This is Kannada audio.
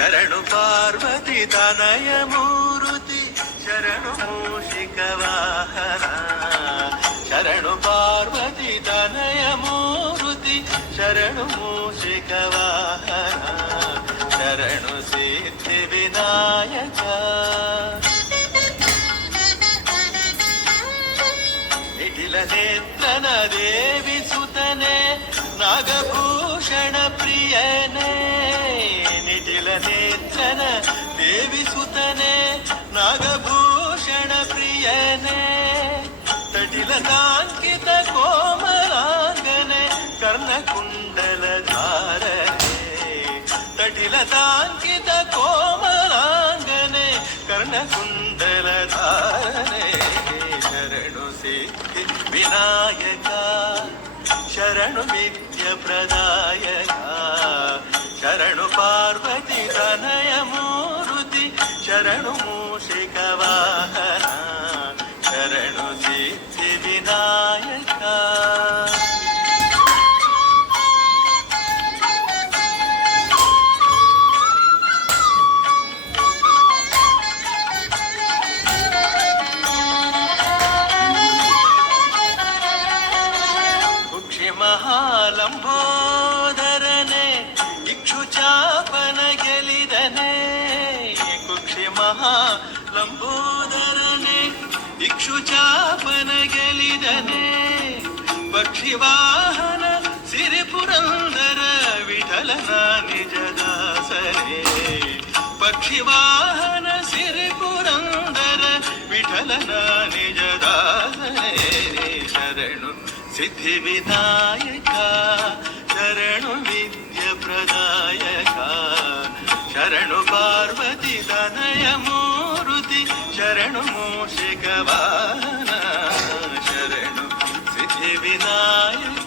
ಶರಣು ಪಾರ್ವತಿ ತನಯ ಮೂರುತಿ ಶರಣು ಮೂಷಿಕ ವಾಹನ ಶರಣು ಪಾರ್ವತಿ ತನಯ ಮೂರುತಿ ಶರಣು ಮೂಷಿಕ ವಾಹನ ಶರಣು ಸಿದ್ಧಿ ವಿನಾಯಕ ನಿಟಿಲ ನೇತ್ರನ ದೇವಿ ಸುತನೆ ನಾಗಭೂಷಣ ಪ್ರಿಯನೇ ನಿಟಿಲ ನೇತ್ರನ ದೇವಿ ಸುತನೆ ನಾಗಭೂಷಣ ಪ್ರಿಯನೇ ತಟಿಲ ಕಾಂಕಿತ ಕೋಮಲಾಂಗನೆ ಕರ್ಣಕುಂಡಲ ಧಾರನೆ ತಟಿಲ ಕಾಂಕಿತ ಕೋಮಲಾಂಗನೆ ಕರ್ಣಕುಂಡಲ ಧಾರನೆ ಶರಣು ಸಿದ್ಧಿ ವಿನಾಯಕ ಶರಣು ವಿದ್ಯ ಪ್ರದಾಯಕ ಶರಣು ಪಾರ್ವತಿ ತನಯ ಮೂರುತಿ ಶರಣು ಮೂಷಿಕ ವಾಹನ ಶರಣು ಸಿದ್ಧಿ ವಿನಾಯಕ ಮಹಾಲಂಬೋದರನೆ ಇಕ್ಷುಚಾಪನ ಗೆಲಿದನೆ ಕುಕ್ಷಿ ಮಹಾಲಂಬೋದರನೆ ಇಕ್ಷುಚಾಪನ ಗೆಲಿದನೆ ಪಕ್ಷಿವಾಹನ ಸಿರಿಪುರಂದರ ವಿಠಲನ ನಿಜದಾಸರೇ ಪಕ್ಷಿವಾಹನ ಸಿರಿಪುರಂದರ ವಿಠಲನ ನಿಜದಾಸರೇ ಶರಣು ಸಿದ್ಧಿ ವಿನಾಯಕ ಶರಣು ವಿದ್ಯ ಪ್ರದಾಯಕ ಶರಣು ಪಾರ್ವತಿ ತನಯ ಮೂರುತಿ ಶರಣು ಮೂಷಿಕ ವಾಹನ ಶರಣು ಸಿದ್ಧಿ ವಿನಾಯಕ